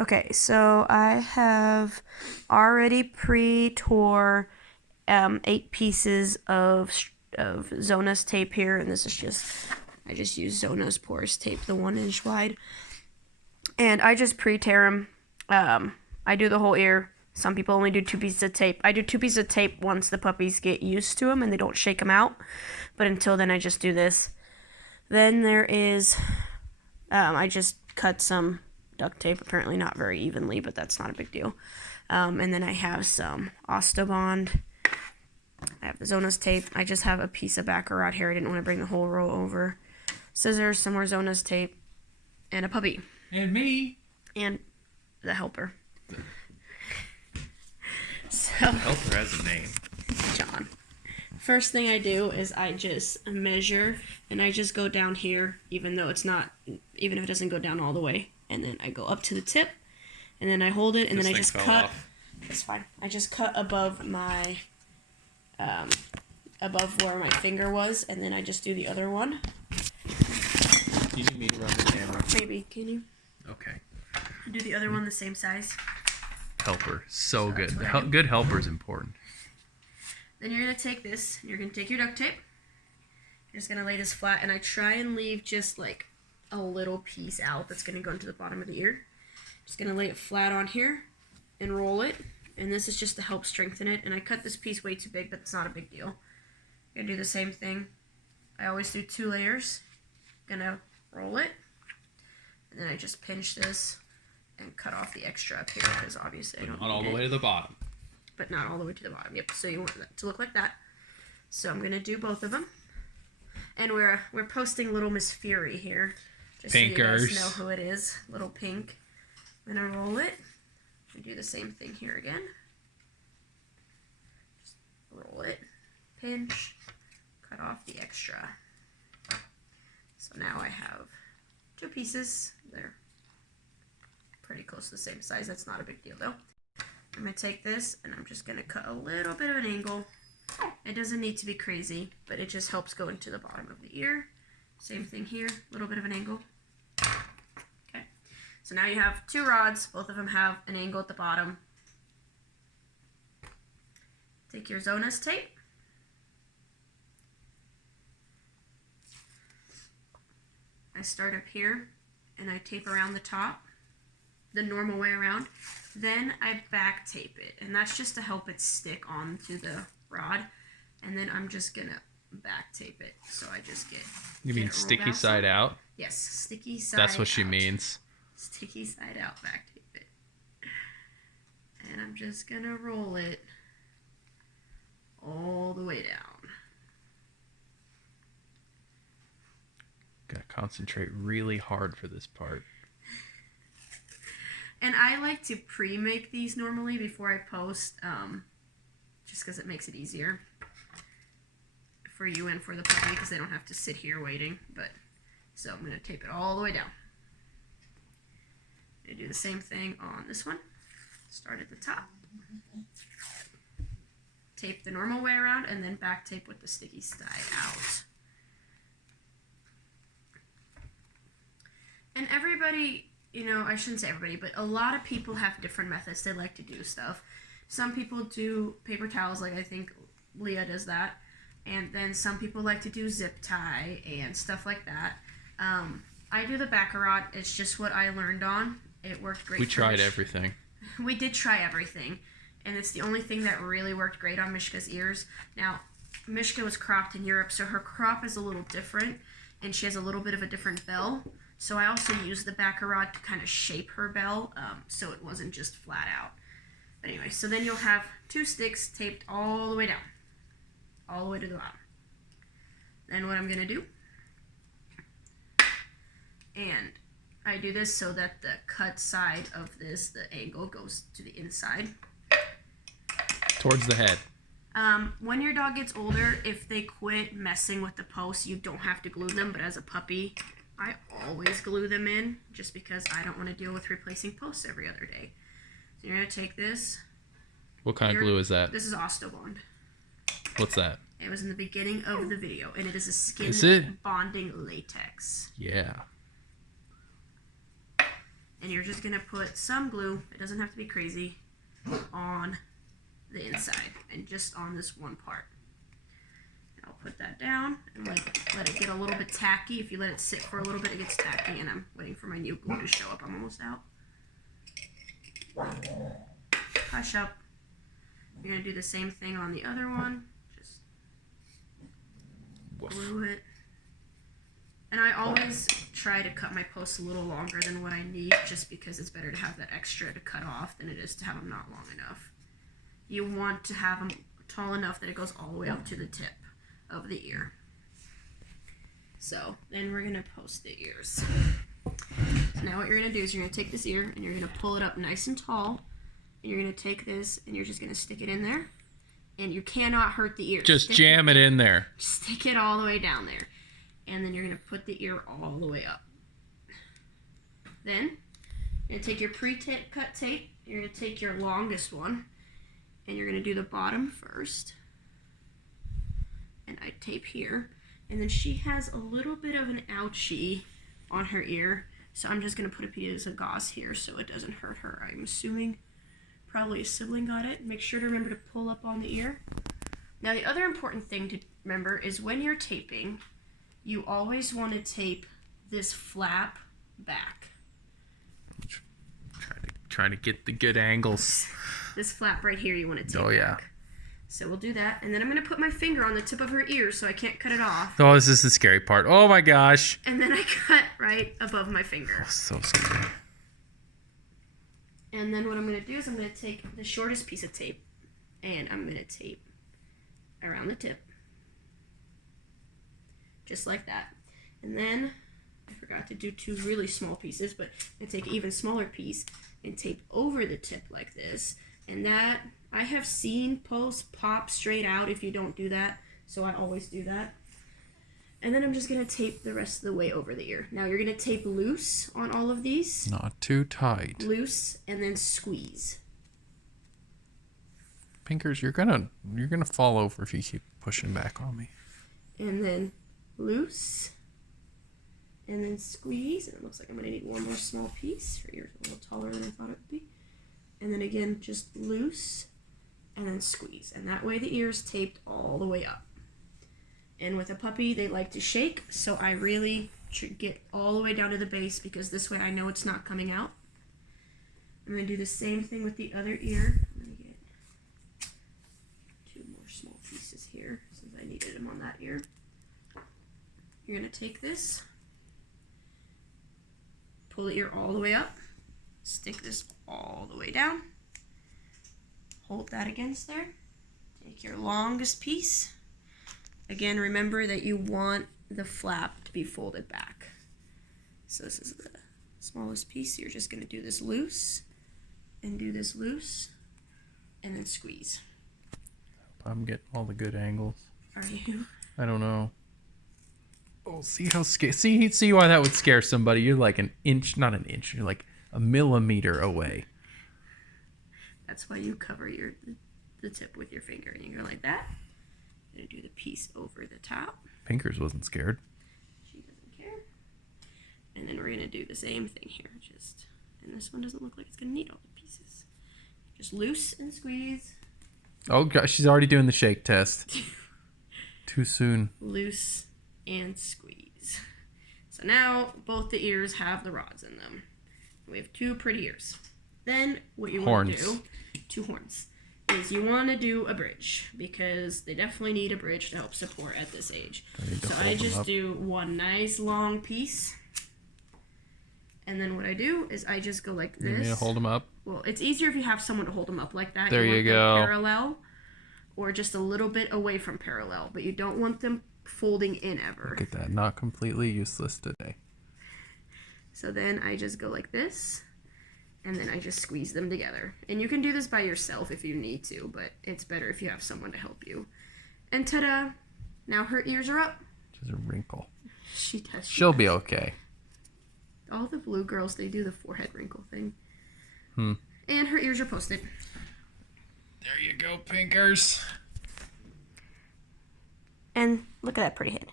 Okay, so I have already pre-tore 8 pieces of Zonas tape here, and this is I just use Zonas porous tape, the 1 inch wide, and I just pre-tear them. I do the whole ear. Some people only do 2 pieces of tape. I do 2 pieces of tape once the puppies get used to them and they don't shake them out, but until then I just do this. Then there is, I just cut some duct tape, apparently not very evenly, but that's not a big deal. And then I have some Ostobond. I have the Zonas tape. I just have a piece of Baccarat here. I didn't want to bring the whole row over. Scissors, some more Zonas tape, and a puppy. And me. And the helper. So, Helper has a name. John. First thing I do is I just measure, and I just go down here, even if it doesn't go down all the way. And then I go up to the tip, and then I hold it, and then I just cut. Off. That's fine. I just cut above my, above where my finger was, and then I just do the other one. You need me to run the camera? Maybe. Can you? Okay. Do the other one the same size. Helper. So good. Good helper is important. Then you're going to take this, you're going to take your duct tape. You're just going to lay this flat, and I try and leave just like a little piece out that's going to go into the bottom of the ear. Just going to lay it flat on here and roll it. And this is just to help strengthen it. And I cut this piece way too big, but it's not a big deal. I'm going to do the same thing. I always do 2 layers. Going to roll it. And then I just pinch this and cut off the extra up here because obviously I don't need it. Not all the way to the bottom. But not all the way to the bottom. Yep, so you want that to look like that. So I'm going to do both of them. And we're posting Little Miss Fury here. Just Pinkers. so you guys know who it is. Little Pink. I'm going to roll it. We do the same thing here again. Just roll it. Pinch. Cut off the extra. So now I have 2 pieces. They're pretty close to the same size. That's not a big deal though. I'm going to take this and I'm just going to cut a little bit of an angle. It doesn't need to be crazy, but it just helps go into the bottom of the ear. Same thing here, a little bit of an angle. Okay, so now you have 2 rods. Both of them have an angle at the bottom. Take your Zonas tape. I start up here and I tape around the top, the normal way around. Then I back tape it, and that's just to help it stick onto the rod. And then I'm just gonna back tape it. So I just get. You mean sticky side out? Yes, sticky side out. That's what she means. Sticky side out, back tape it. And I'm just gonna roll it all the way down. Gotta concentrate really hard for this part. And I like to pre-make these normally before I post, just because it makes it easier for you and for the puppy, because they don't have to sit here waiting. But so I'm going to tape it all the way down. I do the same thing on this one. Start at the top. Tape the normal way around, and then back tape with the sticky side out. And everybody, you know, I shouldn't say everybody, but a lot of people have different methods they like to do stuff. Some people do paper towels, like I think Leah does that. And then some people like to do zip tie and stuff like that. I do the Baccarat. It's just what I learned on. It worked great. We tried everything. We did try everything. And it's the only thing that really worked great on Mishka's ears. Now, Mishka was cropped in Europe, so her crop is a little different. And she has a little bit of a different bell. So I also used the Baccarat to kind of shape her bell, so it wasn't just flat out. But anyway, so then you'll have 2 sticks taped all the way down. All the way to the bottom. Then what I'm going to do, and I do this so that the cut side of this, the angle, goes to the inside. Towards the head. When your dog gets older, if they quit messing with the posts, you don't have to glue them, but as a puppy, I always glue them in just because I don't want to deal with replacing posts every other day. So you're going to take this. What kind of glue is that? This is Ostobond. What's that? It was in the beginning of the video, and it is a skin bonding latex. Yeah. And you're just gonna put some glue, it doesn't have to be crazy, on the inside and just on this one part. And I'll put that down and let it get a little bit tacky. If you let it sit for a little bit, it gets tacky, and I'm waiting for my new glue to show up. I'm almost out. Hush up. You're gonna do the same thing on the other one. Just glue it. And I always try to cut my posts a little longer than what I need, just because it's better to have that extra to cut off than it is to have them not long enough. You want to have them tall enough that it goes all the way up to the tip of the ear. So then we're gonna post the ears. So now what you're gonna do is you're gonna take this ear and you're gonna pull it up nice and tall, and you're gonna take this and you're just gonna stick it in there, and you cannot hurt the ear. Just jam it in there. Stick it all the way down there. And then you're going to put the ear all the way up. Then, you're going to take your pre-cut tape, you're going to take your longest one, and you're going to do the bottom first. And I tape here. And then she has a little bit of an ouchie on her ear, so I'm just going to put a piece of gauze here so it doesn't hurt her. I'm assuming probably a sibling got it. Make sure to remember to pull up on the ear. Now the other important thing to remember is when you're taping, you always want to tape this flap back. Trying to get the good angles. This flap right here you want to tape Oh, yeah. back. So we'll do that. And then I'm going to put my finger on the tip of her ear so I can't cut it off. Oh, this is the scary part. Oh my gosh. And then I cut right above my finger. So scary. And then what I'm going to do is I'm going to take the shortest piece of tape and I'm going to tape around the tip. Just like that. And then, I forgot to do two really small pieces, but I take an even smaller piece and tape over the tip like this. And that, I have seen posts pop straight out if you don't do that, so I always do that. And then I'm just going to tape the rest of the way over the ear. Now you're going to tape loose on all of these. Not too tight. Loose, and then squeeze. Pinkers, you're gonna fall over if you keep pushing back on me. And then loose, and then squeeze, and it looks like I'm going to need one more small piece. Her ear's a little taller than I thought it would be. And then again, just loose, and then squeeze. And that way the ear's taped all the way up. And with a puppy, they like to shake, so I really get all the way down to the base because this way I know it's not coming out. I'm going to do the same thing with the other ear. I'm going to get two more small pieces here since I needed them on that ear. You're going to take this, pull the ear all the way up, stick this all the way down, hold that against there, take your longest piece. Again, remember that you want the flap to be folded back. So this is the smallest piece. You're just going to do this loose and do this loose and then squeeze. I'm getting all the good angles. Are you? I don't know. Oh, see how see why that would scare somebody. You're like an inch, not an inch. You're like a millimeter away. That's why you cover the tip with your finger, and you go like that. I'm gonna do the piece over the top. Pinkers wasn't scared. She doesn't care. And then we're gonna do the same thing here. And this one doesn't look like it's gonna need all the pieces. Just loose and squeeze. Oh gosh, she's already doing the shake test. Too soon. Loose and squeeze. So now both the ears have the rods in them. We have two pretty ears. Then what you want to do, two horns, is you want to do a bridge because they definitely need a bridge to help support at this age. So I just do one nice long piece. And then what I do is I just go like this. You need to hold them up? Well, it's easier if you have someone to hold them up like that. There you want go. them parallel or just a little bit away from parallel, but you don't want them folding in ever. Look at that. Not completely useless today. So then I just go like this, and then I just squeeze them together. And you can do this by yourself if you need to, but it's better if you have someone to help you. And ta-da! Now her ears are up. She's a wrinkle. She does. She'll be okay. All the blue girls, they do the forehead wrinkle thing. And her ears are posted. There you go, Pinkers. And look at that pretty head.